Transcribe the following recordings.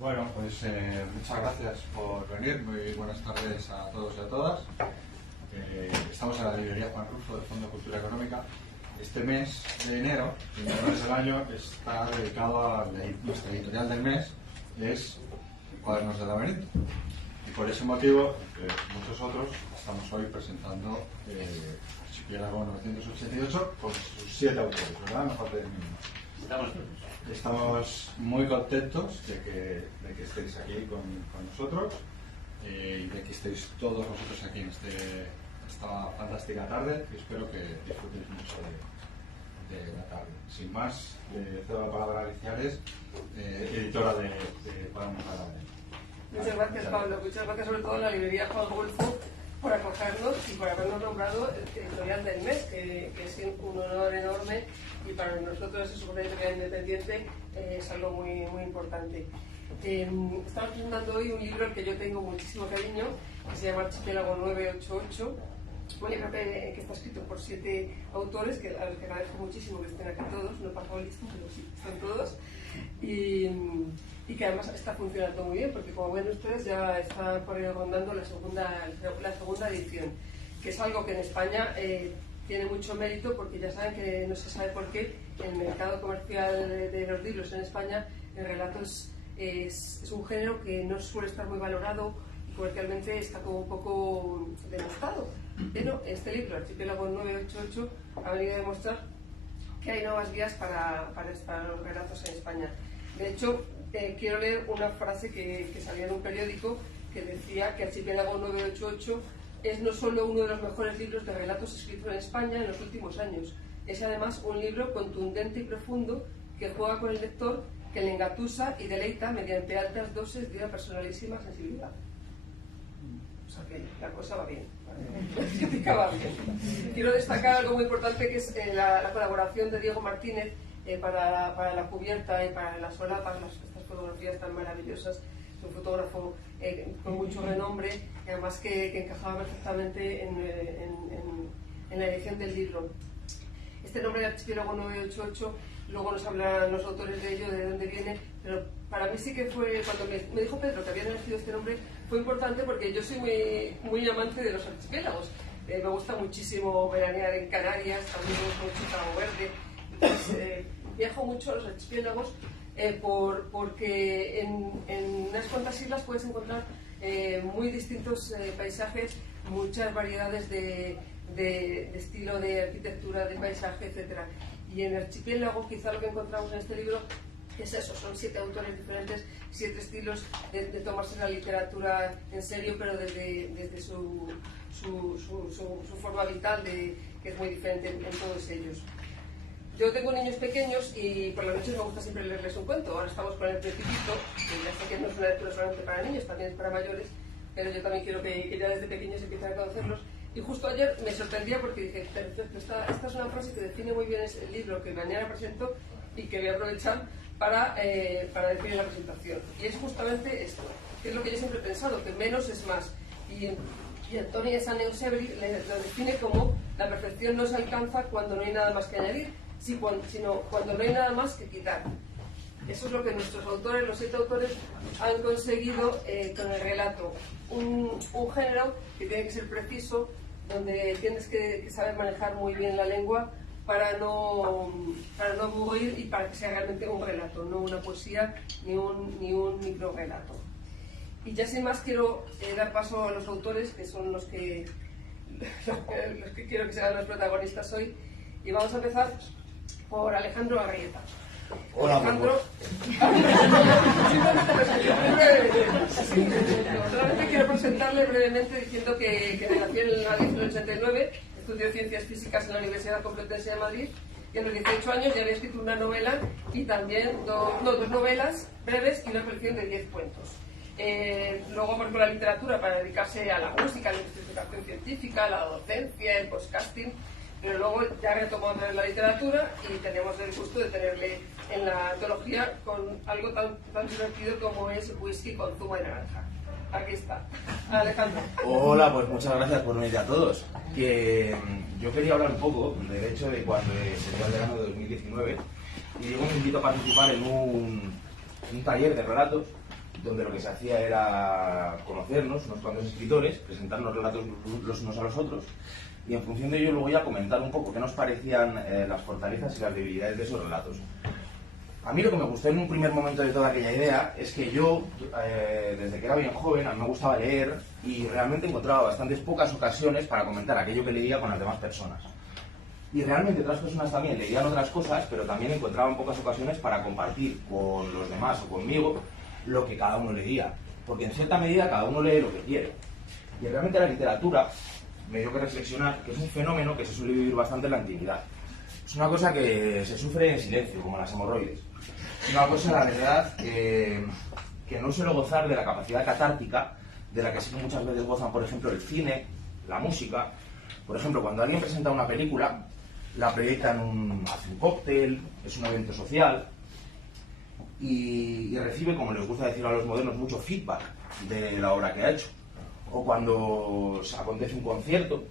Bueno, pues muchas gracias por venir. Muy buenas tardes a todos y a todas. Estamos en la librería Juan Rulfo del Fondo de Cultura Económica. Este mes de enero, el mes del año, está dedicado a nuestra editorial del mes, es Cuadernos del Laberinto. Y por ese motivo, entre muchos otros, estamos hoy presentando Archipiélago 988 con sus 7 autores, ¿verdad? No falta ninguno. Estamos muy contentos de que estéis aquí con nosotros y de que estéis todos vosotros aquí en esta fantástica tarde, y espero que disfrutéis mucho de la tarde. Sin más, cedo la palabra a Alicia Ares, editora de Cuadernos del Laberinto. Muchas gracias, Pablo. Muchas gracias sobre todo a la librería Juan Rulfo por acogernos y por habernos nombrado editorial del mes, que es un honor enorme, y para nosotros es una editorial independiente, es algo muy, muy importante. Estamos presentando hoy un libro al que yo tengo muchísimo cariño, que se llama Archipiélago 988, un libro que está escrito por 7 autores, a los que agradezco muchísimo que estén aquí todos, no paso lista, pero sí, están todos, y que además está funcionando muy bien, porque como ven ustedes ya está por ahí rondando la segunda edición, que es algo que en España tiene mucho mérito, porque ya saben que no se sabe por qué el mercado comercial de los libros en España, el relato es un género que no suele estar muy valorado y comercialmente está como un poco denostado. Pero este libro, Archipiélago 988, ha venido a demostrar que hay nuevas vías para los relatos en España. De hecho, quiero leer una frase que salía en un periódico que decía que Archipiélago 988 es no solo uno de los mejores libros de relatos escritos en España en los últimos años, es además un libro contundente y profundo que juega con el lector, que le engatusa y deleita mediante altas dosis de una personalísima sensibilidad. O sea que la cosa va bien. Va bien. Quiero destacar algo muy importante, que es la colaboración de Diego Martínez para la cubierta y para las solapas, estas fotografías tan maravillosas. Es un fotógrafo con mucho renombre, y además que encajaba perfectamente en la edición del libro. Este nombre de Archipiélago 988, luego nos hablarán los autores de ello, de dónde viene, pero para mí sí que fue, cuando me dijo Pedro que habían elegido este nombre, fue importante porque yo soy muy amante de los archipiélagos. Me gusta muchísimo veranear en Canarias, también me gusta mucho Cabo Verde. Entonces, viajo mucho a los archipiélagos porque en unas cuantas islas puedes encontrar muy distintos paisajes, muchas variedades de estilo de arquitectura, de paisaje, etc. Y en el archipiélago quizá lo que encontramos en este libro es eso, son 7 autores diferentes, 7 estilos de tomarse la literatura en serio, pero desde su forma vital, que es muy diferente en todos ellos. Yo tengo niños pequeños y por las noches me gusta siempre leerles un cuento. Ahora estamos con El Principito, que ya sé que no es una lectura solamente para niños, también es para mayores, pero yo también quiero que ya desde pequeños empiecen a conocerlos. Y justo ayer me sorprendía porque dije, esta es una frase que define muy bien el libro que mañana presento y que voy a aprovechar para decir en la presentación. Y es justamente esto, que es lo que yo siempre he pensado, que menos es más. Y Antoni de Saint-Exupéry lo define como: la perfección no se alcanza cuando no hay nada más que añadir, sino cuando no hay nada más que quitar. Eso es lo que nuestros autores, los 7 autores, han conseguido con el relato. Un género que tiene que ser preciso, donde tienes que saber manejar muy bien la lengua para no aburrir y para que sea realmente un relato, no una poesía ni un micro relato. Y ya sin más quiero dar paso a los autores, que son los que quiero que sean los protagonistas hoy, y vamos a empezar por Alejandro Garrieta. Hola, Alejandro. Solamente quiero presentarle brevemente diciendo que nació en Madrid en el 89, estudió Ciencias Físicas en la Universidad Complutense de Madrid, y a los 18 años ya había escrito una novela y también dos novelas breves y una colección de 10 cuentos. Luego marcó la literatura para dedicarse a la música, a la investigación científica, a la docencia, el podcasting, pero luego ya retomó la literatura y tenemos el gusto de tenerle en la antología con algo tan divertido como es Whisky con zumo de naranja. Aquí está, Alejandro. Hola, pues muchas gracias por venir a todos. Que yo quería hablar un poco del hecho de cuando se dio el verano de 2019 y digo, me invito a participar en un taller de relatos donde lo que se hacía era conocernos, unos cuantos escritores, presentarnos relatos los unos a los otros, y en función de ello luego ya comentar un poco qué nos parecían las fortalezas y las debilidades de esos relatos. A mí lo que me gustó en un primer momento de toda aquella idea es que yo, desde que era bien joven, a mí me gustaba leer y realmente encontraba bastantes pocas ocasiones para comentar aquello que leía con las demás personas. Y realmente otras personas también leían otras cosas, pero también encontraban pocas ocasiones para compartir con los demás o conmigo lo que cada uno leía. Porque en cierta medida cada uno lee lo que quiere. Y realmente la literatura me dio que reflexionar que es un fenómeno que se suele vivir bastante en la intimidad. Es una cosa que se sufre en silencio, como las hemorroides. Es una cosa, la verdad, que no suele gozar de la capacidad catártica de la que sí que muchas veces gozan, por ejemplo, el cine, la música. Por ejemplo, cuando alguien presenta una película, la proyecta hace un cóctel, es un evento social y recibe, como les gusta decir a los modernos, mucho feedback de la obra que ha hecho. O cuando se acontece un concierto,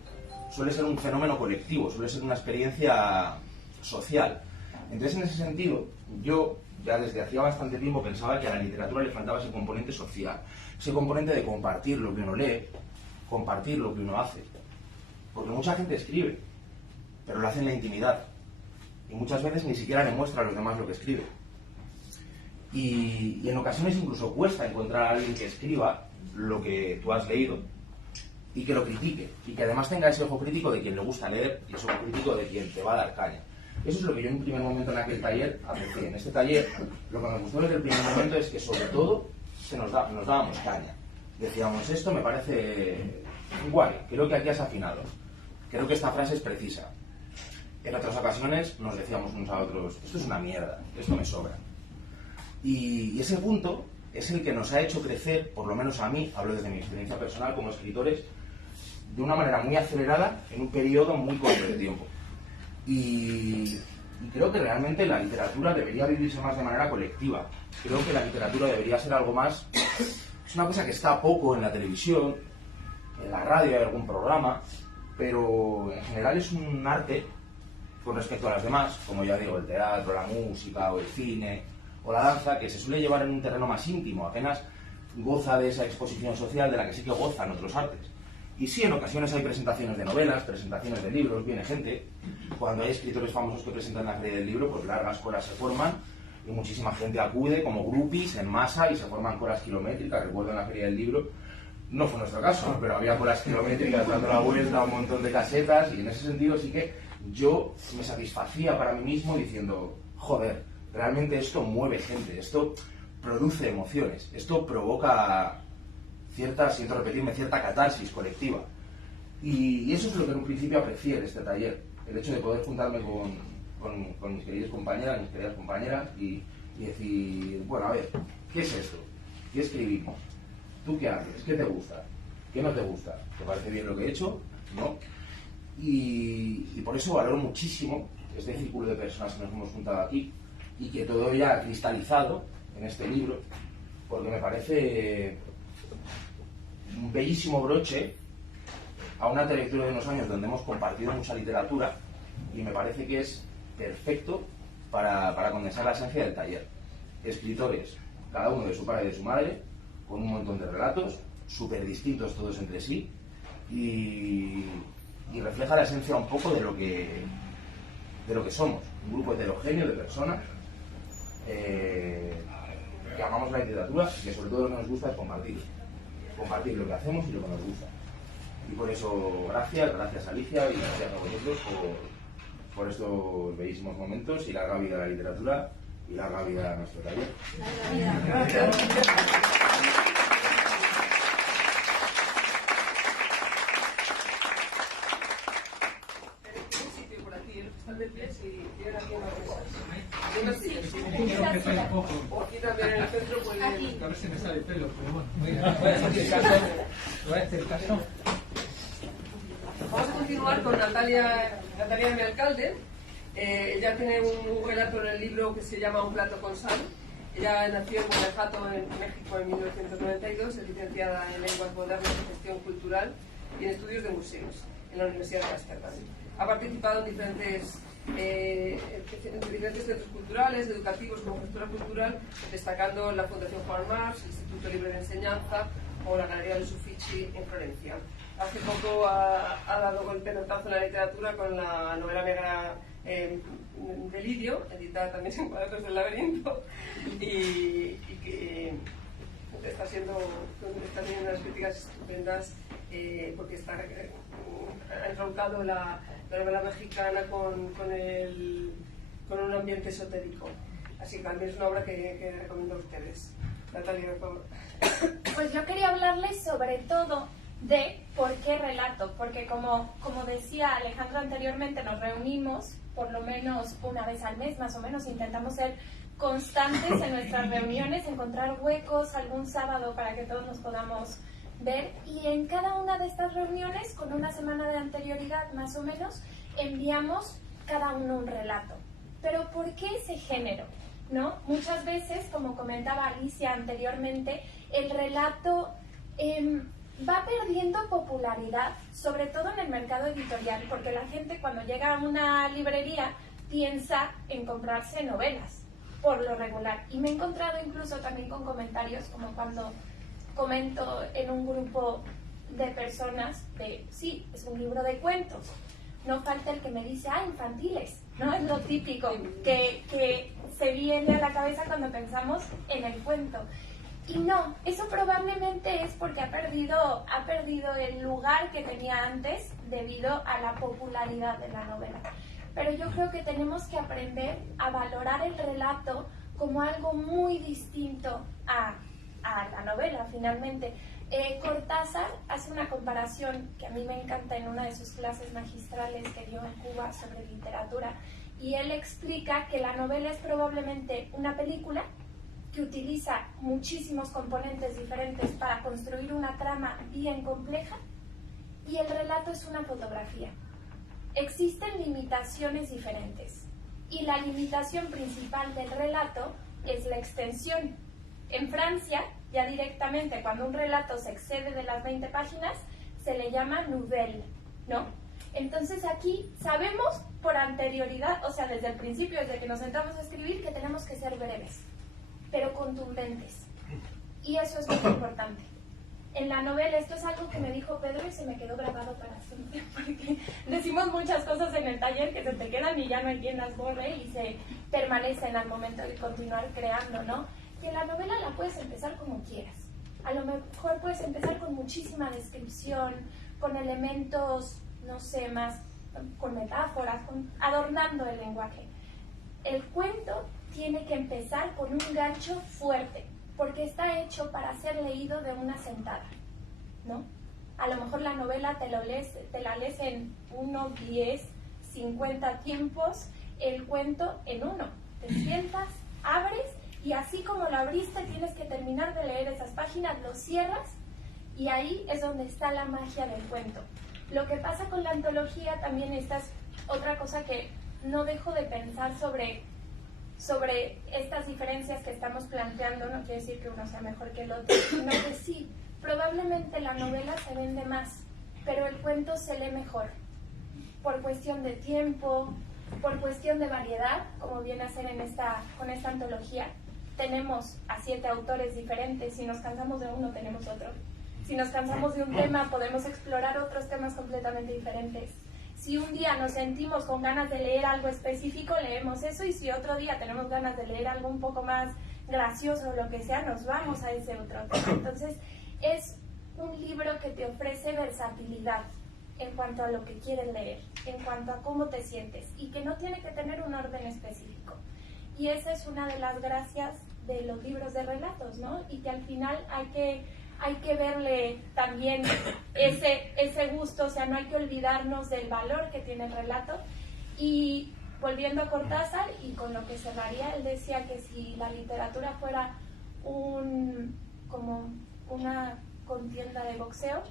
suele ser un fenómeno colectivo, suele ser una experiencia social. Entonces, en ese sentido, yo ya desde hacía bastante tiempo pensaba que a la literatura le faltaba ese componente social, ese componente de compartir lo que uno lee, compartir lo que uno hace. Porque mucha gente escribe, pero lo hace en la intimidad. Y muchas veces ni siquiera le muestra a los demás lo que escribe. Y en ocasiones incluso cuesta encontrar a alguien que escriba lo que tú has leído y que lo critique. Y que además tenga ese ojo crítico de quien le gusta leer y ese ojo crítico de quien te va a dar caña. Eso es lo que yo en un primer momento en aquel taller aprecié. En este taller lo que me gustó desde el primer momento es que sobre todo nos dábamos caña. Decíamos, esto me parece guay, creo que aquí has afinado. Creo que esta frase es precisa. En otras ocasiones nos decíamos unos a otros, esto es una mierda, esto me sobra. Y ese punto es el que nos ha hecho crecer, por lo menos a mí, hablo desde mi experiencia personal como escritores, de una manera muy acelerada en un periodo muy corto de tiempo. Y creo que realmente la literatura debería vivirse más de manera colectiva. Creo que la literatura debería ser algo más... Es una cosa que está poco en la televisión, en la radio hay algún programa, pero en general es un arte con respecto a las demás, como ya digo, el teatro, la música o el cine o la danza, que se suele llevar en un terreno más íntimo, apenas goza de esa exposición social de la que sí que gozan otros artes. Y sí, en ocasiones hay presentaciones de novelas, presentaciones de libros, viene gente. Cuando hay escritores famosos que presentan la Feria del Libro, pues largas colas se forman y muchísima gente acude como groupies en masa y se forman colas kilométricas. Recuerdo en la Feria del Libro, no fue nuestro caso, pero había colas kilométricas dando la vuelta a un montón de casetas y en ese sentido sí que yo me satisfacía para mí mismo diciendo, joder, realmente esto mueve gente, esto produce emociones, esto provoca siento repetirme, cierta catarsis colectiva. Y eso es lo que en un principio aprecié de este taller, el hecho de poder juntarme con mis queridas compañeras y decir, bueno, a ver, ¿qué es esto? ¿Qué escribimos? ¿Tú qué haces? ¿Qué te gusta? ¿Qué no te gusta? ¿Te parece bien lo que he hecho? ¿No? Y por eso valoro muchísimo este círculo de personas que nos hemos juntado aquí y que todo ya ha cristalizado en este libro, porque me parece un bellísimo broche a una trayectoria de unos años donde hemos compartido mucha literatura y me parece que es perfecto para condensar la esencia del taller. Escritores, cada uno de su padre y de su madre, con un montón de relatos, súper distintos todos entre sí y refleja la esencia un poco de lo que somos, un grupo heterogéneo de personas que amamos la literatura y que sobre todo lo que nos gusta es compartir lo que hacemos y lo que nos gusta. Y por eso gracias Alicia y gracias a vosotros por estos bellísimos momentos y larga vida a la literatura y larga vida a nuestro taller. Gracias. De pies y tienen aquí unas mesas. O aquí también en el centro, pues. A ver si me sale pelo, pero bueno. Voy a hacer caso. Vamos a continuar con Natalia mi alcalde. Ella tiene un relato en el libro que se llama Un plato con sal. Ella nació en Guanajuato, en México, en 1992, es licenciada en Lenguas Modernas y Gestión Cultural y en Estudios de Museos en la Universidad de Ámsterdam. Ha participado en diferentes en diferentes centros culturales, educativos como gestora cultural, destacando la Fundación Juan March, el Instituto Libre de Enseñanza o la Galería del Uffizi en Florencia. Hace poco ha dado el pelotazo en la literatura con la novela negra de Lidio, editada también en Cuadernos del Laberinto, y que está teniendo unas críticas estupendas porque ha entroncado la novela mexicana con un ambiente esotérico. Así que también es una obra que recomiendo a ustedes. Natalia, por favor. Pues yo quería hablarles sobre todo de por qué relato, porque como decía Alejandro anteriormente, nos reunimos por lo menos una vez al mes, más o menos, intentamos ser constantes en nuestras reuniones, encontrar huecos algún sábado para que todos nos podamos ver, y en cada una de estas reuniones, con una semana de anterioridad más o menos, enviamos cada uno un relato. Pero ¿por qué ese género? ¿No? Muchas veces, como comentaba Alicia anteriormente, el relato va perdiendo popularidad, sobre todo en el mercado editorial, porque la gente cuando llega a una librería piensa en comprarse novelas, por lo regular. Y me he encontrado incluso también con comentarios, como cuando comento en un grupo de personas de, sí, es un libro de cuentos. No falta el que me dice, infantiles, ¿no? Es lo típico que se viene a la cabeza cuando pensamos en el cuento. Y no, eso probablemente es porque ha perdido el lugar que tenía antes debido a la popularidad de la novela. Pero yo creo que tenemos que aprender a valorar el relato como algo muy distinto a la novela, finalmente. Cortázar hace una comparación que a mí me encanta en una de sus clases magistrales que dio en Cuba sobre literatura, y él explica que la novela es probablemente una película que utiliza muchísimos componentes diferentes para construir una trama bien compleja, y el relato es una fotografía. Existen limitaciones diferentes, y la limitación principal del relato es la extensión. En Francia, ya directamente, cuando un relato se excede de las 20 páginas, se le llama nouvelle, ¿no? Entonces aquí sabemos por anterioridad, o sea, desde el principio, desde que nos sentamos a escribir, que tenemos que ser breves, pero contundentes. Y eso es muy importante. En la novela, esto es algo que me dijo Pedro y se me quedó grabado para siempre, porque decimos muchas cosas en el taller que se te quedan y ya no hay quien las borre y se permanecen al momento de continuar creando, ¿no? Que la novela la puedes empezar como quieras. A lo mejor puedes empezar con muchísima descripción, con elementos, no sé, más, con metáforas, adornando el lenguaje. El cuento tiene que empezar con un gancho fuerte, porque está hecho para ser leído de una sentada, ¿no? A lo mejor la novela te la lees en 1, 10, 50 tiempos, el cuento en 1. Te sientas, abres, y así como lo abriste, tienes que terminar de leer esas páginas, lo cierras, y ahí es donde está la magia del cuento. Lo que pasa con la antología también, esta es otra cosa que no dejo de pensar sobre estas diferencias que estamos planteando. No quiere decir que uno sea mejor que el otro, sino que sí, probablemente la novela se vende más, pero el cuento se lee mejor, por cuestión de tiempo, por cuestión de variedad, como viene a ser con esta antología. Tenemos a 7 autores diferentes, si nos cansamos de uno tenemos otro. Si nos cansamos de un tema, podemos explorar otros temas completamente diferentes. Si un día nos sentimos con ganas de leer algo específico, leemos eso, y si otro día tenemos ganas de leer algo un poco más gracioso o lo que sea, nos vamos a ese otro tema. Entonces, es un libro que te ofrece versatilidad en cuanto a lo que quieres leer, en cuanto a cómo te sientes, y que no tiene que tener un orden específico. Y esa es una de las gracias de los libros de relatos, ¿no? Y que al final hay que verle también ese gusto, o sea, no hay que olvidarnos del valor que tiene el relato. Y volviendo a Cortázar, y con lo que cerraría, él decía que si la literatura fuera como una contienda de boxeo,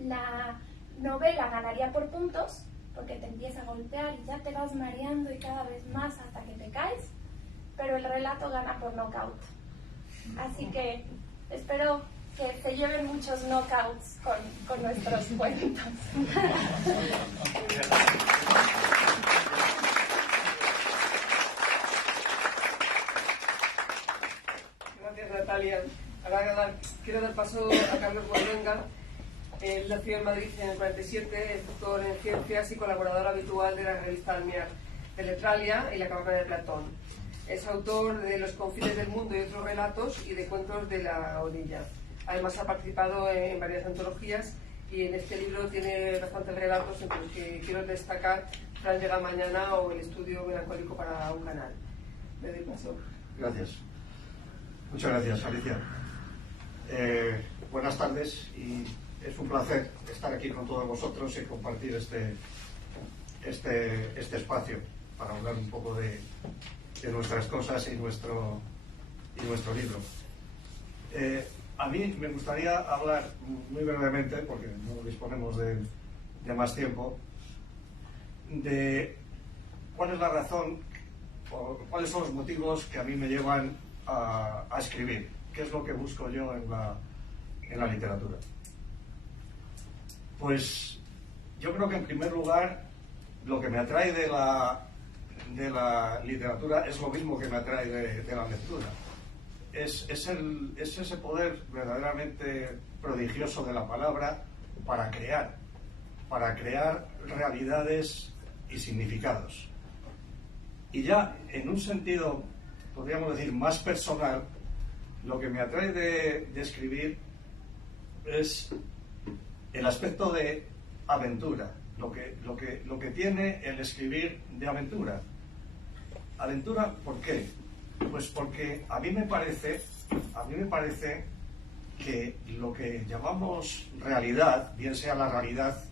la novela ganaría por puntos, porque te empieza a golpear y ya te vas mareando y cada vez más hasta que te caes, pero el relato gana por knockout. Así que espero que se lleven muchos knockouts con nuestros cuentos. Natalia. Ahora quiero dar paso a Carlos Gualdenga. Él nació en Madrid en el 47, es doctor en ciencias y colaborador habitual de la revista Almiar, de Letralia y la Caverna de Platón. Es autor de Los confines del mundo y otros relatos y de Cuentos de la orilla. Además ha participado en varias antologías y en este libro tiene bastantes relatos, entre los que quiero destacar Fran llega mañana o El estudio melancólico para un canal. Le doy paso. Gracias. Muchas gracias, Alicia. Buenas tardes y es un placer estar aquí con todos vosotros y compartir este espacio para hablar un poco de nuestras cosas y nuestro libro. A mí me gustaría hablar muy brevemente, porque no disponemos de más tiempo, de cuál es la razón o cuáles son los motivos que a mí me llevan a escribir, qué es lo que busco yo en la literatura. Pues yo creo que en primer lugar lo que me atrae de la literatura es lo mismo que me atrae de la lectura. Es ese poder verdaderamente prodigioso de la palabra para crear realidades y significados. Y ya en un sentido, podríamos decir, más personal, lo que me atrae de escribir es el aspecto de aventura, lo que tiene el escribir de aventura. ¿Aventura por qué? Pues porque a mí me parece que lo que llamamos realidad, bien sea la realidad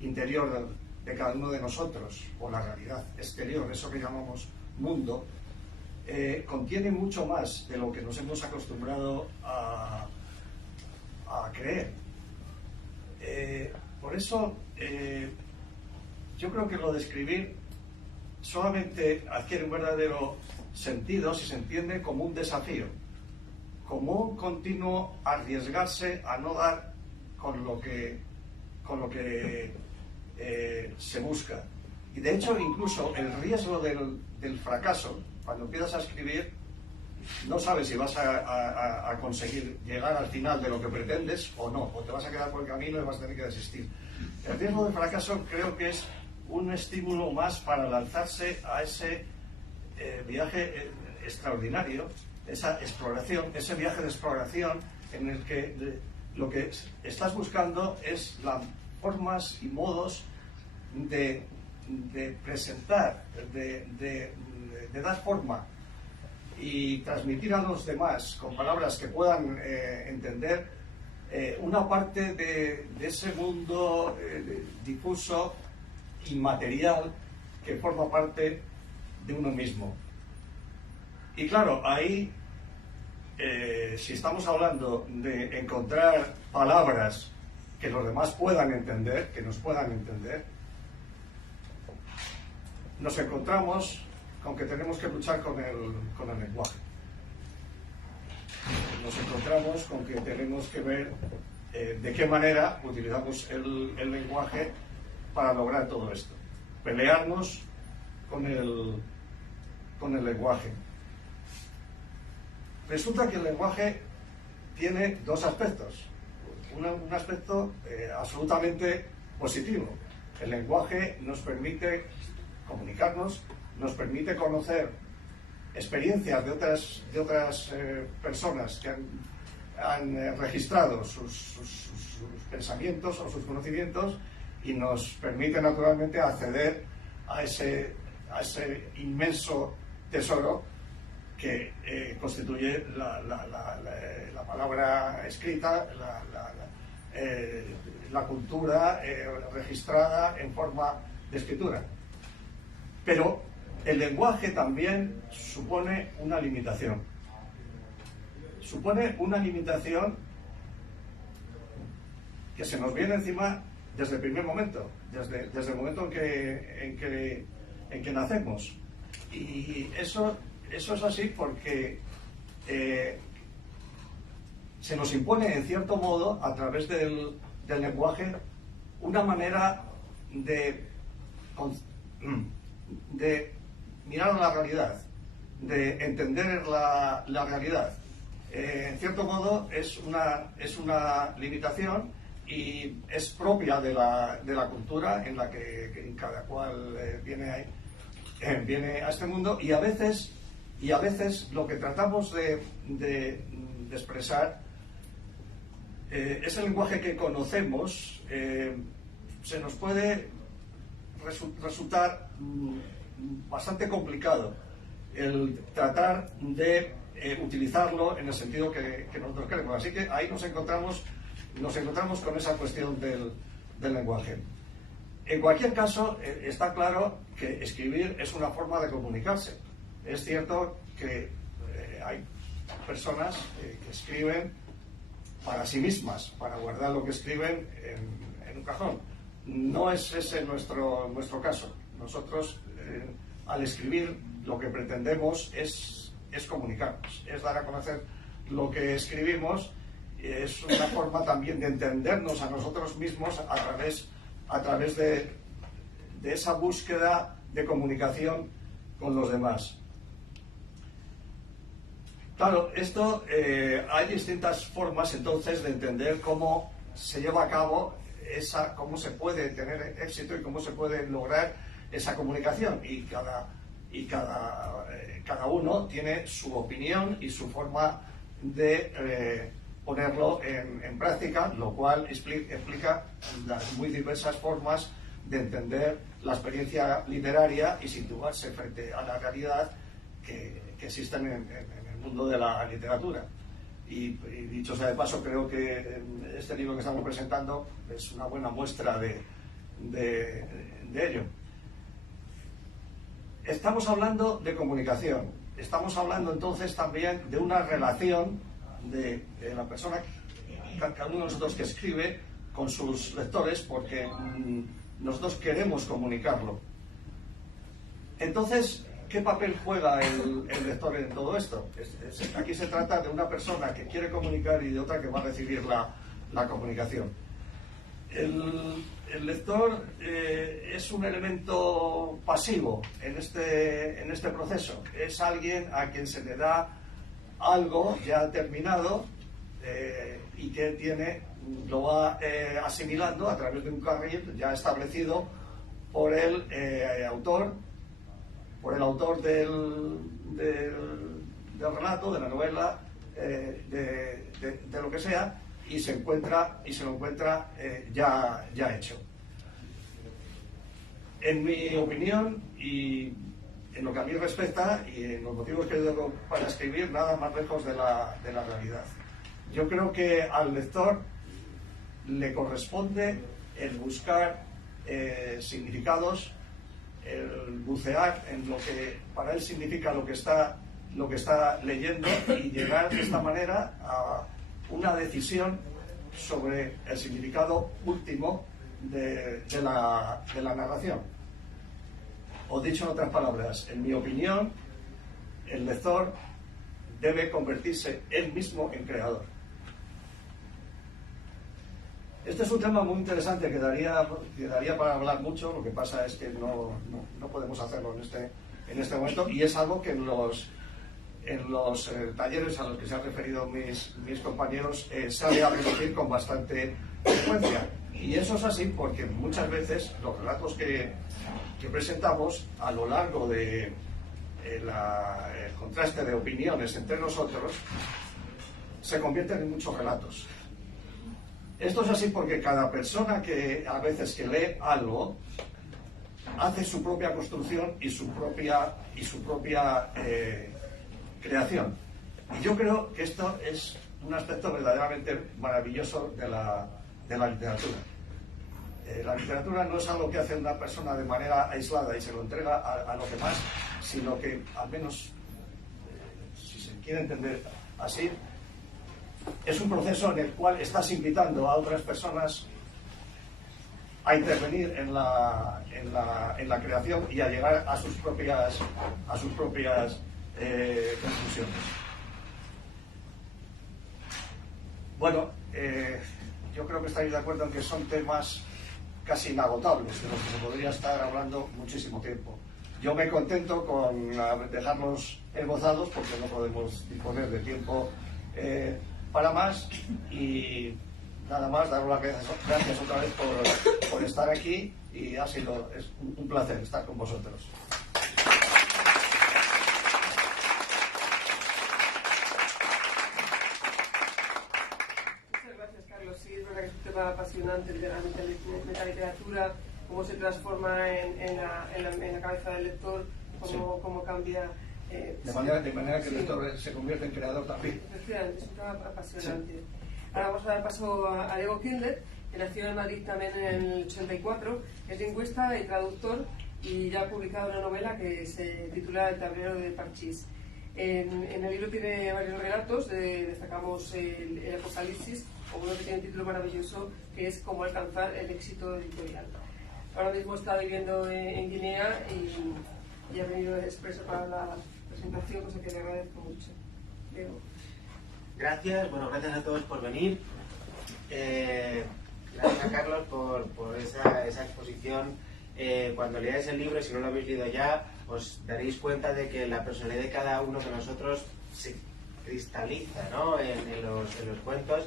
interior de cada uno de nosotros o la realidad exterior, eso que llamamos mundo, contiene mucho más de lo que nos hemos acostumbrado a creer. Por eso yo creo que lo de escribir solamente adquiere un verdadero sentido si se entiende como un desafío, como un continuo arriesgarse a no dar con lo que se busca. Y de hecho incluso el riesgo del fracaso, cuando empiezas a escribir, no sabes si vas a conseguir llegar al final de lo que pretendes o no, o te vas a quedar por el camino y vas a tener que desistir. El riesgo del fracaso creo que es un estímulo más para lanzarse a ese viaje extraordinario, esa exploración, ese viaje de exploración en el que lo que estás buscando es las formas y modos de presentar, de dar forma y transmitir a los demás con palabras que puedan entender una parte de ese mundo difuso, inmaterial, que forma parte de uno mismo. Y claro, ahí, si estamos hablando de encontrar palabras que los demás puedan entender, que nos puedan entender, nos encontramos con que tenemos que luchar con el lenguaje. Nos encontramos con que tenemos que ver de qué manera utilizamos el lenguaje para lograr todo esto. Pelearnos con el lenguaje. Resulta que el lenguaje tiene dos aspectos. Un aspecto absolutamente positivo. El lenguaje nos permite comunicarnos, nos permite conocer experiencias de otras personas que han registrado sus pensamientos o sus conocimientos y nos permite naturalmente acceder a ese inmenso tesoro que constituye la palabra escrita, la cultura registrada en forma de escritura. Pero el lenguaje también supone una limitación. Supone una limitación que se nos viene encima desde el primer momento, desde el momento en que nacemos. Y eso es así porque se nos impone en cierto modo a través del lenguaje una manera de mirar a la realidad, de entender la realidad. en cierto modo es una limitación y es propia de la cultura en la que cada cual viene a este mundo, y a veces lo que tratamos de expresar ese lenguaje que conocemos se nos puede resultar bastante complicado el tratar de utilizarlo en el sentido que nosotros queremos. Así que ahí nos encontramos con esa cuestión del lenguaje. En cualquier caso, está claro que escribir es una forma de comunicarse. Es cierto que hay personas que escriben para sí mismas, para guardar lo que escriben en un cajón. No es ese nuestro caso. Nosotros, al escribir, lo que pretendemos es comunicarnos, es dar a conocer lo que escribimos. Es una forma también de entendernos a nosotros mismos a través de esa búsqueda de comunicación con los demás. Claro, esto hay distintas formas entonces de entender cómo se lleva a cabo cómo se puede tener éxito y cómo se puede lograr esa comunicación, y cada uno tiene su opinión y su forma de ponerlo en práctica, lo cual explica las muy diversas formas de entender la experiencia literaria y situarse frente a la realidad que existen en el mundo de la literatura. Y dicho sea de paso, creo que este libro que estamos presentando es una buena muestra de ello. Estamos hablando de comunicación, estamos hablando entonces también de una relación de la persona, cada uno de nosotros que escribe, con sus lectores, porque nosotros queremos comunicarlo. Entonces, ¿qué papel juega el lector en todo esto? Aquí se trata de una persona que quiere comunicar y de otra que va a recibir la comunicación. El lector es un elemento pasivo en este proceso. Es alguien a quien se le da algo ya terminado y que lo va asimilando a través de un carril ya establecido por el autor del relato, de la novela, de lo que sea, y se lo encuentra ya hecho. En mi opinión, y en lo que a mí respecta, y en los motivos que yo tengo para escribir, nada más lejos de la realidad. Yo creo que al lector le corresponde el buscar significados, el bucear en lo que para él significa lo que está leyendo, y llegar de esta manera a una decisión sobre el significado último de la narración. O dicho en otras palabras, en mi opinión, el lector debe convertirse él mismo en creador. Este es un tema muy interesante que daría para hablar mucho. Lo que pasa es que no podemos hacerlo en este momento, y es algo que en los talleres a los que se han referido mis compañeros sale a repetir con bastante frecuencia. Y eso es así porque muchas veces los relatos que presentamos a lo largo de el contraste de opiniones entre nosotros se convierten en muchos relatos. Esto es así porque cada persona que a veces que lee algo hace su propia construcción y su propia creación. Y yo creo que esto es un aspecto verdaderamente maravilloso de la literatura. La literatura no es algo que hace una persona de manera aislada y se lo entrega a los demás, sino que, al menos, si se quiere entender así, es un proceso en el cual estás invitando a otras personas a intervenir en la creación y a llegar a sus propias conclusiones. Bueno, yo creo que estáis de acuerdo en que son temas casi inagotables, de los que se podría estar hablando muchísimo tiempo. Yo me contento con dejarlos esbozados, porque no podemos disponer de tiempo para más. Y nada más, daros las gracias otra vez por estar aquí, y es un placer estar con vosotros. Muchas gracias, Carlos. Sí, es verdad que es un tema apasionante, literalmente, la literatura, cómo se transforma en la cabeza del lector, cómo cambia. De manera que el lector se convierte en creador también. Efectivamente, es un tema apasionante. Sí. Ahora vamos a dar paso a Diego Kindler, que nació en Madrid también en el 84, es lingüista y traductor, y ya ha publicado una novela que se titula El tablero de Parchís. En el libro tiene varios relatos, destacamos el Apocalipsis, o uno que tiene un título maravilloso, que es Cómo alcanzar el éxito editorial. Ahora mismo está viviendo en Guinea y ha venido expreso para la presentación, cosa que le agradezco mucho. Diego. Gracias, bueno, gracias a todos por venir. Gracias a Carlos por esa exposición. Cuando leáis el libro, si no lo habéis leído ya, os daréis cuenta de que la personalidad de cada uno de nosotros se cristaliza, ¿no?, en los cuentos.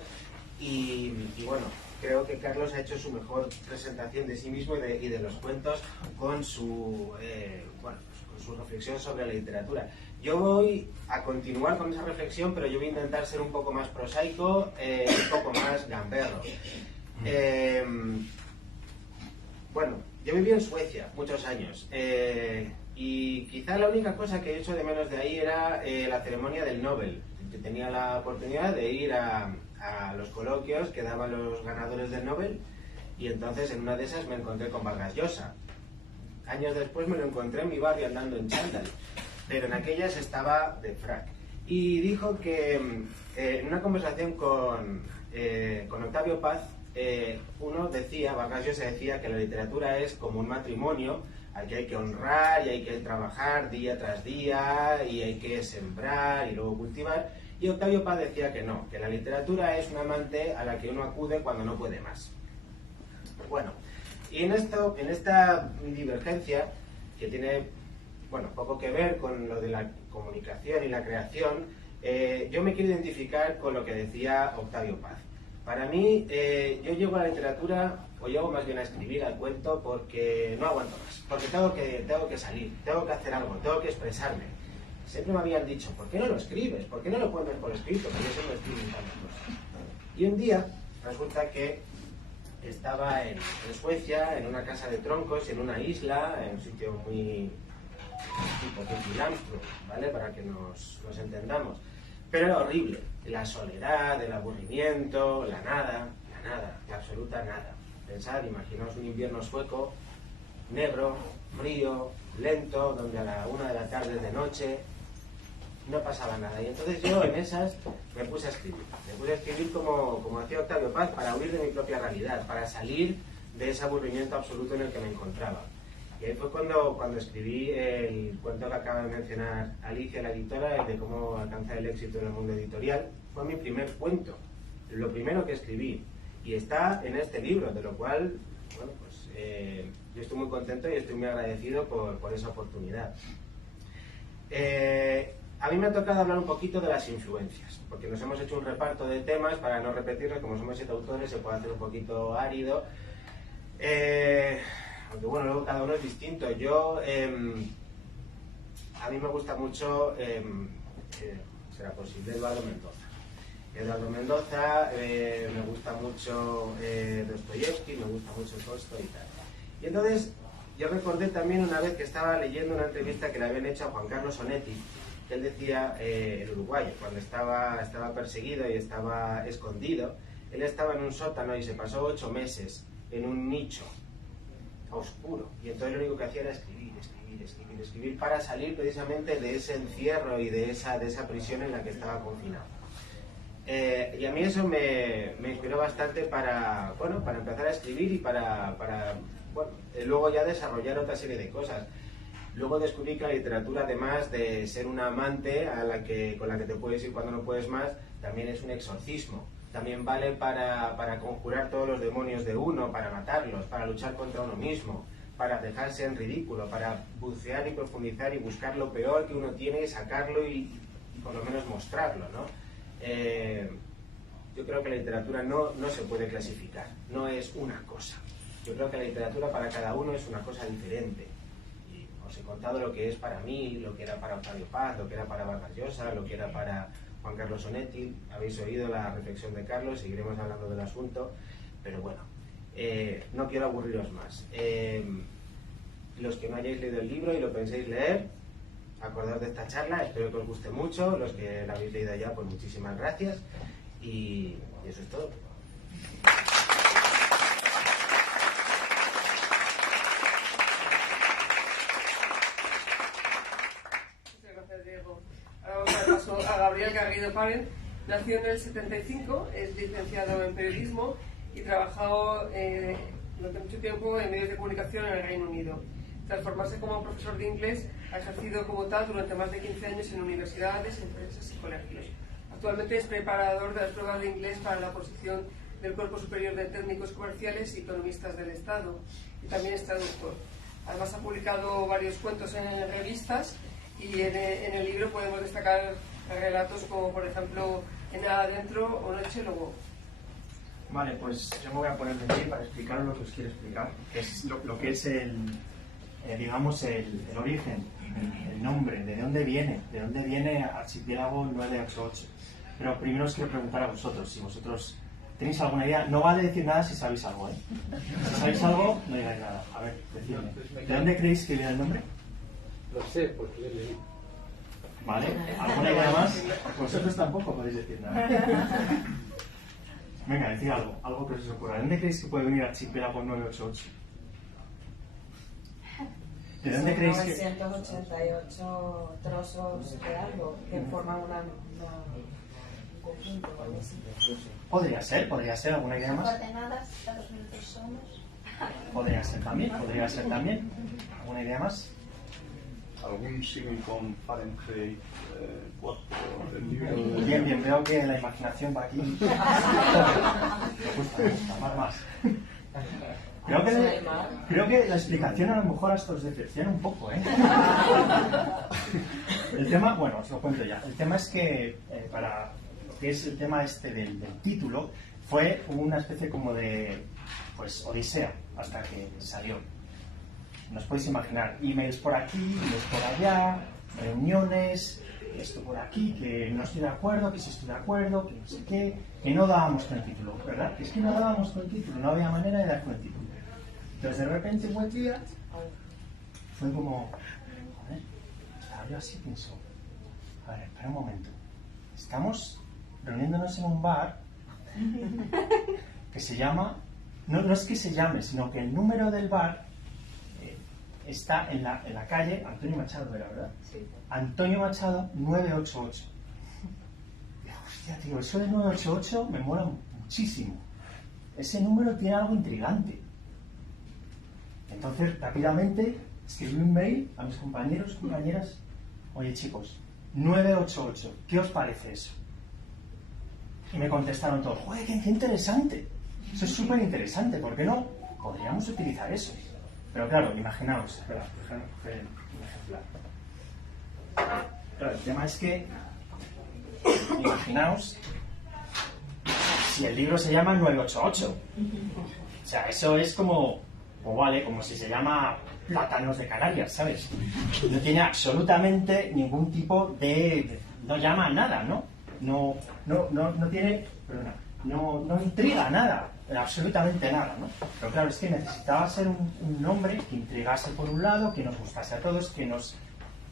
Y bueno, creo que Carlos ha hecho su mejor presentación de sí mismo y de los cuentos con su reflexión sobre la literatura. Yo voy a continuar con esa reflexión, pero yo voy a intentar ser un poco más prosaico, un poco más gamberro. Bueno, yo viví en Suecia muchos años, y quizá la única cosa que he hecho de menos de ahí era la ceremonia del Nobel. Yo tenía la oportunidad de ir a los coloquios que daban los ganadores del Nobel, y entonces en una de esas me encontré con Vargas Llosa. Años después me lo encontré en mi barrio andando en chándal, pero en aquellas estaba de frac. Y dijo que en una conversación con Octavio Paz, Vargas Llosa decía que la literatura es como un matrimonio al que hay que honrar y hay que trabajar día tras día y hay que sembrar y luego cultivar. Y Octavio Paz decía que no, que la literatura es un amante a la que uno acude cuando no puede más. Bueno, y en esta divergencia, que tiene poco que ver con lo de la comunicación y la creación, yo me quiero identificar con lo que decía Octavio Paz. Para mí, yo llego a la literatura, o llego más bien a escribir, al cuento, porque no aguanto más, porque tengo que salir, tengo que hacer algo, tengo que expresarme. Siempre me habían dicho, ¿por qué no lo escribes? ¿Por qué no lo pones por escrito? Porque yo siempre escribo tantas cosas. Y un día, resulta que estaba en Suecia, en una casa de troncos, en una isla, en un sitio muy tipo Filantro, ¿vale? Para que nos entendamos. Pero era horrible. La soledad, el aburrimiento, la nada, la absoluta nada. Pensad, imaginaos un invierno sueco, negro, frío, lento, donde a la 1 de la tarde de noche no pasaba nada. Y entonces yo en esas me puse a escribir. Me puse a escribir como hacía Octavio Paz, para huir de mi propia realidad, para salir de ese aburrimiento absoluto en el que me encontraba. Y ahí fue cuando escribí el cuento que acaba de mencionar Alicia, la editora, el de cómo alcanzar el éxito en el mundo editorial. Fue mi primer cuento, lo primero que escribí. Y está en este libro, de lo cual, yo estoy muy contento y estoy muy agradecido por esa oportunidad. A mí me ha tocado hablar un poquito de las influencias, porque nos hemos hecho un reparto de temas para no repetirnos. Como somos 7 autores, se puede hacer un poquito árido. Aunque luego cada uno es distinto. A mí me gusta mucho, será posible, Eduardo Mendoza, me gusta mucho Dostoyevsky, me gusta mucho Tolstoy y tal. Y entonces yo recordé también una vez que estaba leyendo una entrevista que le habían hecho a Juan Carlos Onetti, que él decía, el uruguayo, cuando estaba perseguido y estaba escondido, él estaba en un sótano y se pasó 8 meses en un nicho oscuro, y entonces lo único que hacía era escribir para salir precisamente de ese encierro y de esa prisión en la que estaba confinado. Y a mí eso me inspiró bastante para empezar a escribir y para luego ya desarrollar otra serie de cosas. Luego descubrí que la literatura, además de ser una amante con la que te puedes ir cuando no puedes más, también es un exorcismo. También vale para conjurar todos los demonios de uno, para matarlos, para luchar contra uno mismo, para dejarse en ridículo, para bucear y profundizar y buscar lo peor que uno tiene y sacarlo y por lo menos mostrarlo, ¿no? Yo creo que la literatura no se puede clasificar, no es una cosa. Yo creo que la literatura para cada uno es una cosa diferente. Y os he contado lo que es para mí, lo que era para Octavio Paz, lo que era para Vargas Llosa, lo que era para Juan Carlos Onetti. Habéis oído la reflexión de Carlos, seguiremos hablando del asunto, pero bueno, no quiero aburriros más. Los que no hayáis leído el libro y lo penséis leer, acordaos de esta charla, espero que os guste mucho. Los que la habéis leído ya, pues muchísimas gracias. Y eso es todo. Muchas gracias, Diego. Ahora vamos a dar paso a Gabriel Garrido Paren. Nació en el 75, es licenciado en periodismo y trabajado durante mucho tiempo en medios de comunicación en el Reino Unido. Tras formarse como profesor de inglés, ha ejercido como tal durante más de 15 años en universidades, empresas y colegios. Actualmente es preparador de las pruebas de inglés para la oposición del Cuerpo Superior de Técnicos Comerciales y Economistas del Estado, y también es traductor. Además ha publicado varios cuentos en revistas y en el libro podemos destacar relatos como, por ejemplo, En nada adentro o Noche Lobo. Vale, pues yo me voy a poner de pie para explicaros lo que os quiero explicar, que es lo que es digamos, el origen, el nombre, de dónde viene Archipiélago 988. Pero primero os quiero preguntar a vosotros, si vosotros tenéis alguna idea. No vale decir nada si sabéis algo, ¿eh? Si sabéis algo, no digáis nada. A ver, decidme. ¿De dónde creéis que viene el nombre? Lo sé, porque lo he leído. Vale, ¿alguna idea más? Vosotros tampoco podéis decir nada. Venga, decid algo que os ocurra. ¿De dónde creéis que puede venir Archipiélago 988? ¿De dónde creéis que...? 988 trozos de algo que forman un conjunto o algo así. Podría ser, ¿alguna idea más? Coordenadas de los minutos somos. Podría ser también. ¿Alguna idea más? Algún símil con Fahrenheit 4 del libro. Bien, veo que la imaginación va aquí. Me gusta, más. Creo que la explicación a lo mejor hasta os decepciona un poco, ¿eh? El tema, bueno, os lo cuento ya. El tema es que, para lo que es el tema este del título, fue una especie como de, pues, odisea, hasta que salió. Nos podéis imaginar, emails por aquí, emails por allá, reuniones, esto por aquí, que no estoy de acuerdo, que sí estoy de acuerdo, que no sé qué, que no dábamos con el título, ¿verdad? Es que no dábamos con el título, no había manera de dar con el título. Entonces de repente un buen día fue como, joder, estaba yo así, pienso, a ver, espera un momento, estamos reuniéndonos en un bar que se llama, no es que se llame, sino que el número del bar está en la calle Antonio Machado, ¿era verdad? Sí. Antonio Machado 988. Y, hostia, tío, eso de 988 me mola muchísimo. Ese número tiene algo intrigante. Entonces, rápidamente, escribí un mail a mis compañeros, compañeras. Oye, chicos, 988, ¿qué os parece eso? Y me contestaron todos, joder, qué interesante. Eso es súper interesante, ¿por qué no? Podríamos utilizar eso. Pero claro, imaginaos, espera, déjame coger un ejemplar. Claro, el tema es que, imaginaos, si el libro se llama 988. O sea, eso es como, o vale, como si se llama Plátanos de Canarias, ¿sabes? No tiene absolutamente ningún tipo de no llama a nada, ¿no? No tiene, perdona, no intriga nada. Absolutamente nada, ¿no? Pero claro, es que necesitaba ser un nombre que intrigase por un lado, que nos gustase a todos, que nos,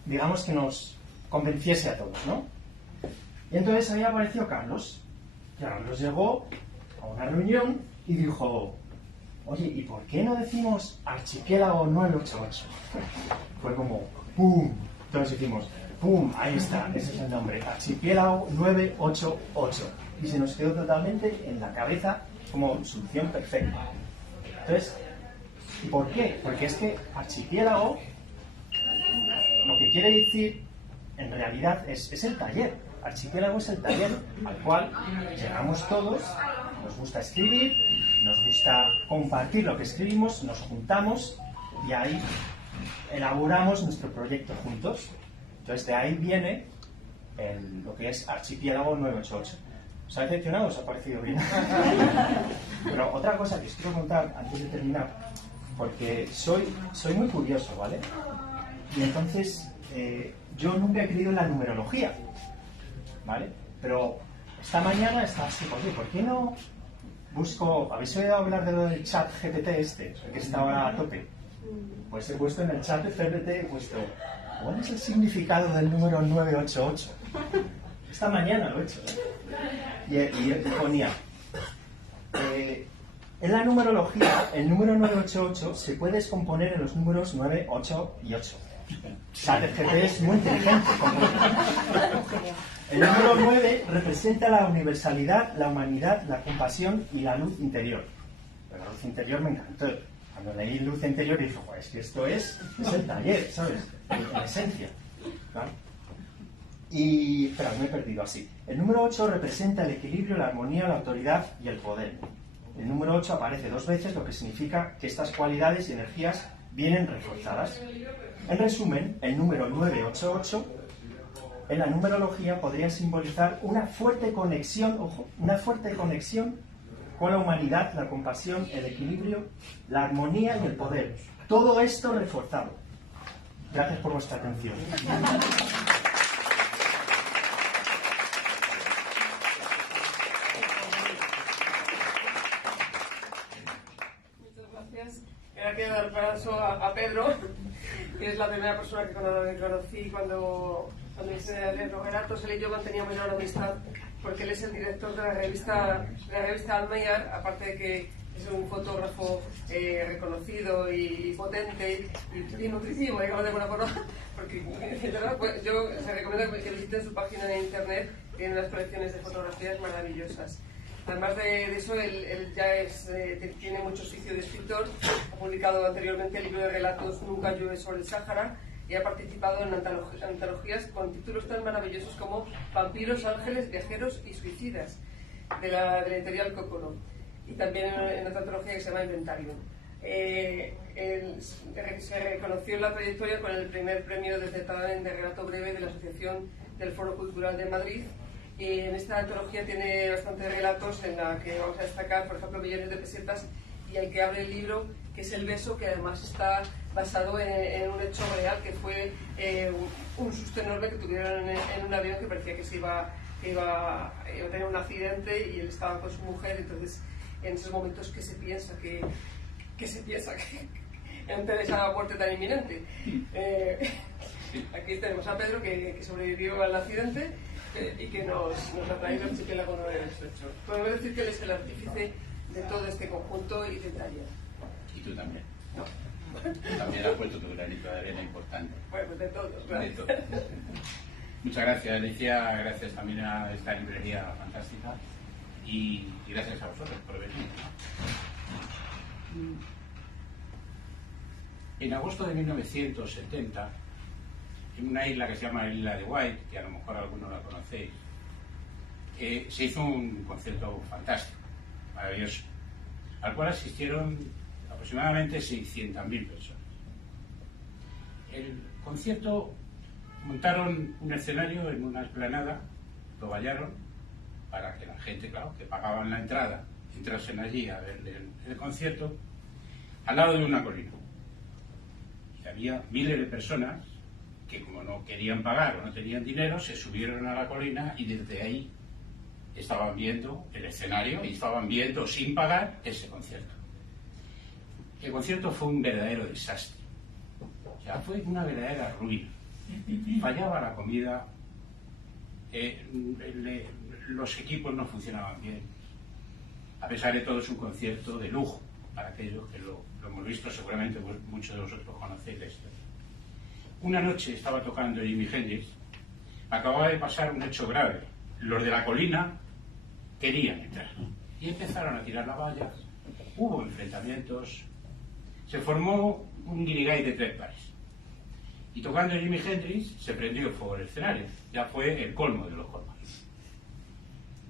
digamos, que nos convenciese a todos, ¿no? Y entonces había aparecido Carlos. Carlos llegó a una reunión y dijo, oye, ¿y por qué no decimos Archipiélago 988? Fue como, ¡pum! Todos hicimos, ¡pum! Ahí está, ese es el nombre, Archipiélago 988. Y se nos quedó totalmente en la cabeza como solución perfecta. Entonces, ¿por qué? Porque es que archipiélago lo que quiere decir en realidad es el taller. Archipiélago es el taller al cual llegamos todos, nos gusta escribir, nos gusta compartir lo que escribimos, nos juntamos y ahí elaboramos nuestro proyecto juntos. Entonces de ahí viene en lo que es Archipiélago 988. ¿Os ha decepcionado o os ha parecido bien? Pero otra cosa que os quiero contar antes de terminar, porque soy muy curioso, ¿vale? Y entonces yo nunca he creído en la numerología, ¿vale? Pero esta mañana estaba así, oye, ¿por qué no busco? ¿Habéis oído hablar de lo del chat GPT este, que está ahora a tope? Pues he puesto en el chat de GPT, he puesto, ¿cuál es el significado del número 988? Esta mañana lo he hecho, ¿eh? Y ponía, en la numerología, el número 988 se puede descomponer en los números 9, 8 y 8. ChatGPT es muy inteligente. El número 9 representa la universalidad, la humanidad, la compasión y la luz interior. Pero la luz interior me encantó. Cuando leí luz interior dije, es que esto es el taller, ¿sabes? En esencia. ¿Vale? Y, espera, me he perdido así. El número 8 representa el equilibrio, la armonía, la autoridad y el poder. El número 8 aparece 2 veces, lo que significa que estas cualidades y energías vienen reforzadas. En resumen, el número 988 en la numerología podría simbolizar una fuerte conexión, ojo, una fuerte conexión con la humanidad, la compasión, el equilibrio, la armonía y el poder. Todo esto reforzado. Gracias por vuestra atención. Ahora quiero dar paso a Pedro, que es la primera persona que conocí cuando hice leer los relatos. Él y yo manteníamos ya una amistad, porque él es el director de la revista Almayar, aparte de que es un fotógrafo reconocido y potente y nutritivo, digamos de alguna forma, porque pues, yo se recomiendo que visiten su página de internet, tiene unas colecciones de fotografías maravillosas. Además de eso, él ya tiene mucho oficio de escritor, ha publicado anteriormente el libro de relatos Nunca llueve sobre el Sáhara y ha participado en antologías con títulos tan maravillosos como Vampiros, Ángeles, Viajeros y Suicidas, de la editorial Cocoro, y también en otra antología que se llama Inventarium. Él se reconoció en la trayectoria con el primer premio de certamen de relato breve de la Asociación del Foro Cultural de Madrid. Y en esta antología tiene bastantes relatos en la que vamos a destacar, por ejemplo, Millones de pesetas y el que abre el libro, que es El beso, que además está basado en un hecho real, que fue un susto enorme que tuvieron en un avión que parecía que iba a tener un accidente y él estaba con su mujer. Entonces, en esos momentos que se piensa que antes de esa muerte tan inminente. Aquí tenemos a Pedro, que sobrevivió al accidente y que nos ha traído el archipiélago 988. Podemos decir que él es el artífice de todo este conjunto y de taller. Y tú también. No. Tú también has puesto tu granito de arena importante. Bueno, de todos, claro. De todos. Muchas gracias, Alicia. Gracias también a esta librería fantástica. Y gracias a vosotros por venir. En agosto de 1970, en una isla que se llama la Isla de White, que a lo mejor algunos la conocéis, se hizo un concierto fantástico, maravilloso, al cual asistieron aproximadamente 600.000 personas. El concierto montaron un escenario en una explanada, lo vallaron para que la gente, claro, que pagaban la entrada, entrasen allí a ver el concierto, al lado de una colina. Y había miles de personas que, como no querían pagar o no tenían dinero, se subieron a la colina y desde ahí estaban viendo el escenario y estaban viendo sin pagar ese concierto. El concierto fue un verdadero desastre. O sea, fue una verdadera ruina. Fallaba la comida, los equipos no funcionaban bien. A pesar de todo, es un concierto de lujo para aquellos que lo hemos visto. Seguramente muchos de vosotros conocéis la historia. Una noche estaba tocando Jimi Hendrix, acababa de pasar un hecho grave. Los de la colina querían entrar y empezaron a tirar las vallas, hubo enfrentamientos, se formó un guirigay de 3 pares. Y tocando Jimi Hendrix se prendió fuego el escenario, ya fue el colmo de los colmos.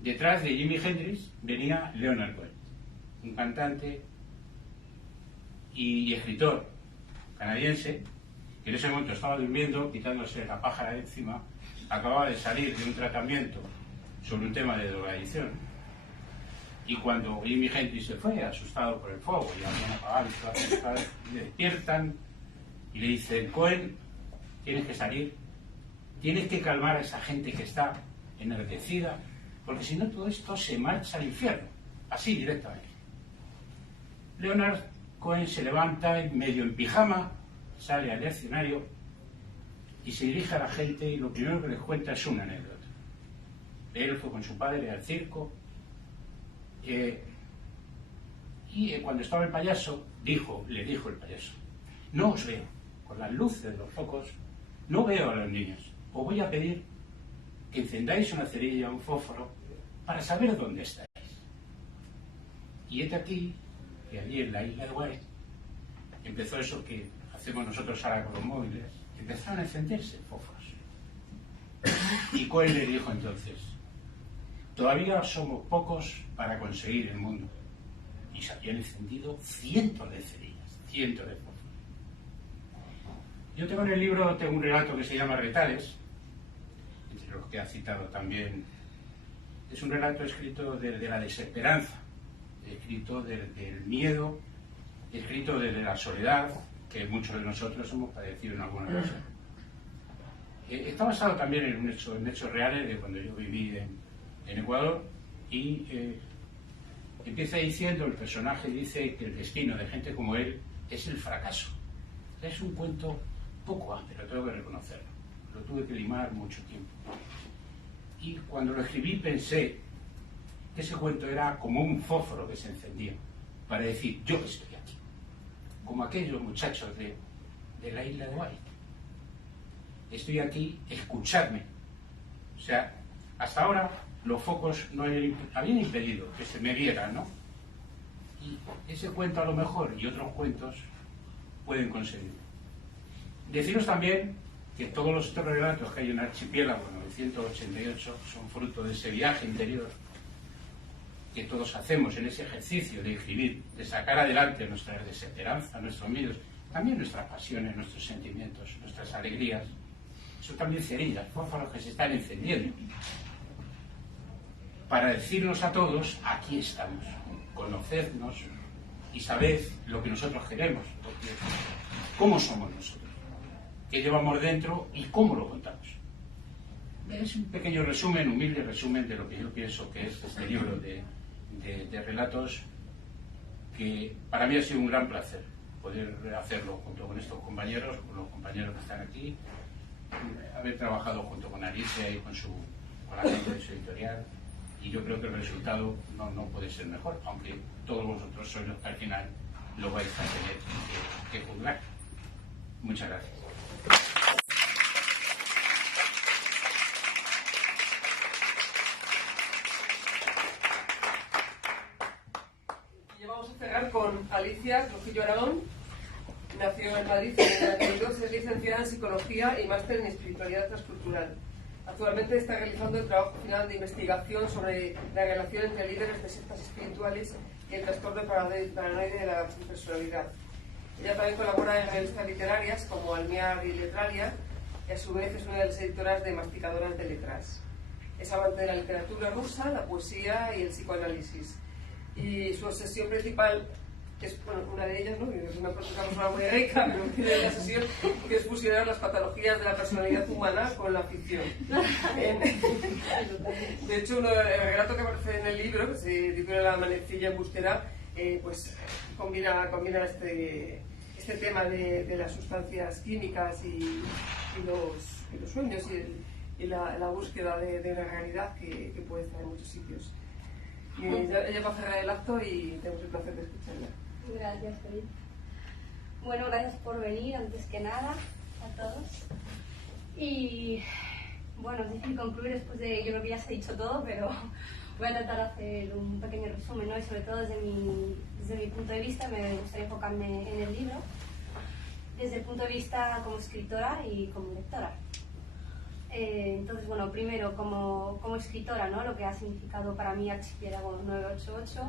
Detrás de Jimi Hendrix venía Leonard Cohen, un cantante y escritor canadiense, que en ese momento estaba durmiendo, quitándose la pájara de encima, acababa de salir de un tratamiento sobre un tema de drogadicción. Y cuando Jimi Hendrix se fue, asustado por el fuego, y habían apagado y todas, le despiertan y le dicen: Cohen, tienes que salir, tienes que calmar a esa gente que está enardecida, porque si no todo esto se marcha al infierno, así directamente. Leonard Cohen se levanta medio en pijama, sale al escenario y se dirige a la gente, y lo primero que les cuenta es una anécdota. Él fue con su padre al circo, y cuando estaba el payaso, le dijo el payaso: no os veo, con las luces de los focos, no veo a los niños. Os voy a pedir que encendáis una cerilla, un fósforo, para saber dónde estáis. Y este aquí, que allí en la isla de White, empezó eso que hacemos nosotros ahora con los móviles, empezaron a encenderse fósforos. Y Cohen le dijo entonces: todavía somos pocos para conseguir el mundo. Y se habían encendido cientos de cerillas, cientos de fósforos. Yo tengo en el libro un relato que se llama Retales, entre los que ha citado también. Es un relato escrito de la desesperanza, escrito del miedo, escrito desde la soledad, que muchos de nosotros hemos padecido en alguna ocasión. Está basado también en hechos reales de cuando yo viví en Ecuador, y empieza diciendo, el personaje dice que el destino de gente como él es el fracaso. Es un cuento poco áspero, tengo que reconocerlo. Lo tuve que limar mucho tiempo. Y cuando lo escribí pensé que ese cuento era como un fósforo que se encendía para decir: yo estoy aquí. Como aquellos muchachos de la isla de White. Estoy aquí, escuchadme. O sea, hasta ahora los focos no habían impedido que se me vieran, ¿no? Y ese cuento a lo mejor y otros cuentos pueden conseguirlo. Deciros también que todos los otros relatos que hay en Archipiélago 988 son fruto de ese viaje interior que todos hacemos en ese ejercicio de escribir, de sacar adelante nuestra desesperanza, nuestros miedos, también nuestras pasiones, nuestros sentimientos, nuestras alegrías. Son también cerillas, fósforos que se están encendiendo para decirnos a todos: aquí estamos, conocednos y sabed lo que nosotros queremos, porque cómo somos nosotros, qué llevamos dentro y cómo lo contamos. Es un pequeño resumen, humilde resumen de lo que yo pienso que es este libro de relatos, que para mí ha sido un gran placer poder hacerlo junto con estos compañeros, con los compañeros que están aquí, haber trabajado junto con Alicia y con la gente de su editorial, y yo creo que el resultado no puede ser mejor, aunque todos vosotros sois los que al final lo vais a tener que juzgar. Muchas gracias. Y vamos a cerrar con Alicia Trujillo Aragón. Nació en Madrid en el 92, es licenciada en Psicología y máster en Espiritualidad Transcultural. Actualmente está realizando el trabajo final de investigación sobre la relación entre líderes de sectas espirituales y el trastorno paranoide de la personalidad. Ella también colabora en revistas literarias como Almiar y Letralia, y a su vez es una de las editoras de Masticadoras de Letras. Es amante de la literatura rusa, la poesía y el psicoanálisis. Y su obsesión principal es, bueno, una de ellas, ¿no? Es una persona muy rica, pero tiene la obsesión que es fusionar las patologías de la personalidad humana con la ficción. De hecho, el relato que aparece en el libro, que se titula La manecilla en búsqueda, pues combina este tema de las sustancias químicas y los sueños y la búsqueda de una realidad que puede estar en muchos sitios. Y ella va a cerrar el acto y tenemos el placer de escucharla. Gracias, Felipe. Bueno, gracias por venir, antes que nada, a todos. Y bueno, es difícil concluir después de, yo creo que ya se ha dicho todo, pero voy a tratar de hacer un pequeño resumen, ¿no? Y sobre todo desde mi punto de vista, me gustaría enfocarme en el libro, desde el punto de vista como escritora y como lectora. Entonces, bueno, primero como escritora, ¿no? Lo que ha significado para mí Archipiélago 988.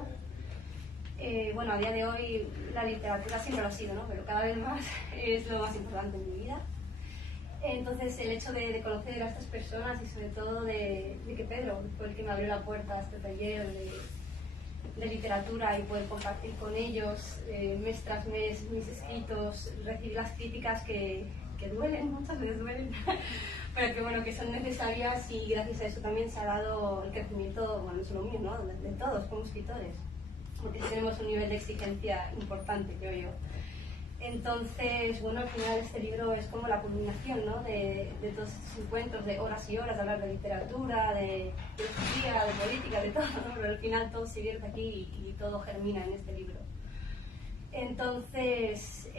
Bueno, a día de hoy la literatura siempre lo ha sido, ¿no? Pero cada vez más es lo más importante en mi vida. Entonces el hecho de conocer a estas personas y sobre todo de que Pedro fue el que me abrió la puerta a este taller de literatura y poder compartir con ellos mes tras mes mis escritos, recibir las críticas que duelen, muchas veces duelen, pero que bueno, que son necesarias, y gracias a eso también se ha dado el crecimiento, bueno, no solo mío, ¿no? De todos como escritores, porque tenemos un nivel de exigencia importante, creo yo. Entonces, bueno, al final este libro es como la culminación, ¿no? de todos estos encuentros de horas y horas de hablar de literatura, de filosofía, de política, de todo, ¿no? Pero al final todo se vierte aquí y todo germina en este libro. Entonces,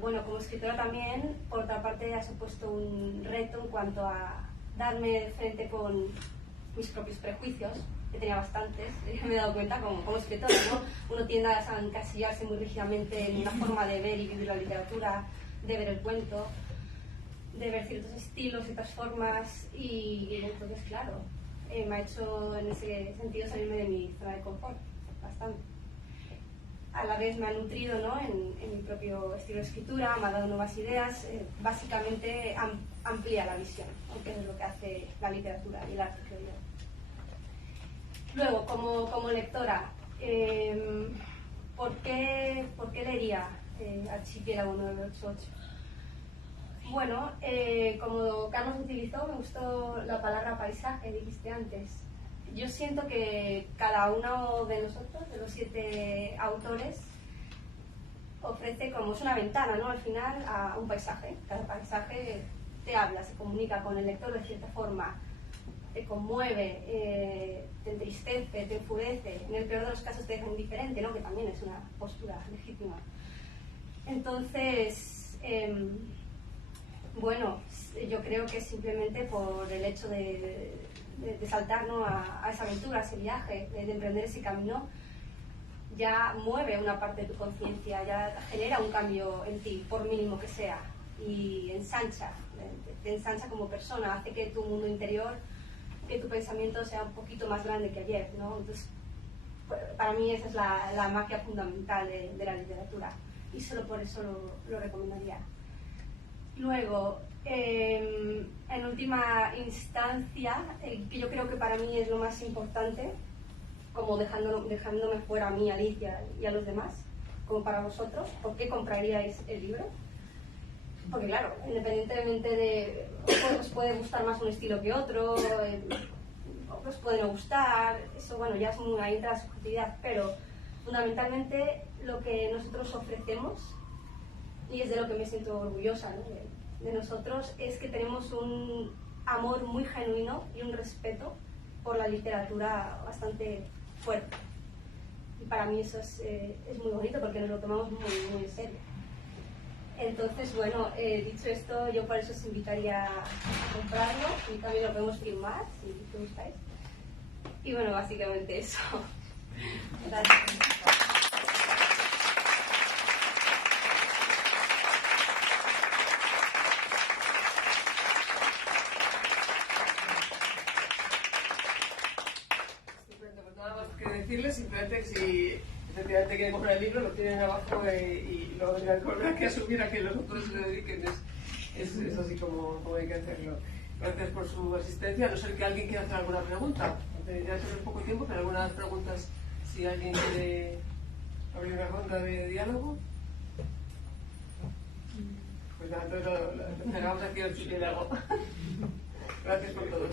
bueno, como escritora también, por otra parte, ha supuesto un reto en cuanto a darme de frente con mis propios prejuicios, que tenía bastantes, me he dado cuenta como escritora, ¿no? Uno tiende a encasillarse muy rígidamente en una forma de ver y vivir la literatura, de ver el cuento, de ver ciertos estilos, ciertas formas, y entonces, claro, me ha hecho en ese sentido salirme de mi zona de confort, bastante. A la vez me ha nutrido, ¿no? en mi propio estilo de escritura, me ha dado nuevas ideas, básicamente amplía la visión, aunque es lo que hace la literatura y el arte, creo yo. Luego, como lectora, ¿por qué leería Archipiélago 988? Bueno, como Carlos utilizó, me gustó la palabra paisaje, dijiste antes. Yo siento que cada uno de nosotros, de los 7 autores, ofrece como es una ventana, ¿no? Al final, a un paisaje. Cada paisaje te habla, se comunica con el lector de cierta forma, te conmueve, te entristece, te enfurece. En el peor de los casos te deja indiferente, ¿no? Que también es una postura legítima. Entonces, bueno, yo creo que simplemente por el hecho de saltar, ¿no? a esa aventura, a ese viaje, de emprender ese camino, ya mueve una parte de tu conciencia, ya genera un cambio en ti, por mínimo que sea, y ensancha, te ensancha como persona, hace que tu mundo interior, que tu pensamiento sea un poquito más grande que ayer, ¿no? Entonces, para mí esa es la magia fundamental de la literatura, y solo por eso lo recomendaría. Luego, en última instancia, que yo creo que para mí es lo más importante, como dejándome fuera a mí, a Alicia y a los demás, como para vosotros, ¿por qué compraríais el libro? Porque claro, independientemente de... os puede gustar más un estilo que otro, os puede no gustar, eso bueno, ya es ahí entra la subjetividad, pero fundamentalmente lo que nosotros ofrecemos, y es de lo que me siento orgullosa, ¿no? de nosotros, es que tenemos un amor muy genuino y un respeto por la literatura bastante fuerte. Y para mí eso es muy bonito porque nos lo tomamos muy, muy en serio. Entonces, bueno, dicho esto, yo por eso os invitaría a comprarlo y también lo podemos firmar si os gustáis. Y bueno, básicamente eso. Gracias. Simplemente que si efectivamente quieren comprar el libro, lo tienen abajo y luego tendrán que asumir a que los autores se dediquen. Es así como hay que hacerlo. Gracias por su asistencia. A no ser que alguien quiera hacer alguna pregunta. Ya tenemos poco tiempo, pero algunas preguntas, si alguien quiere abrir una ronda de diálogo. Pues nada, entonces cerramos aquí el archipiélago. Gracias por todo.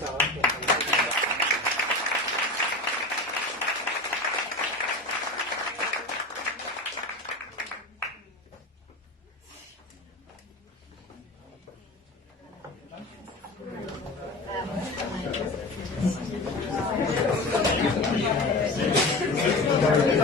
Gracias.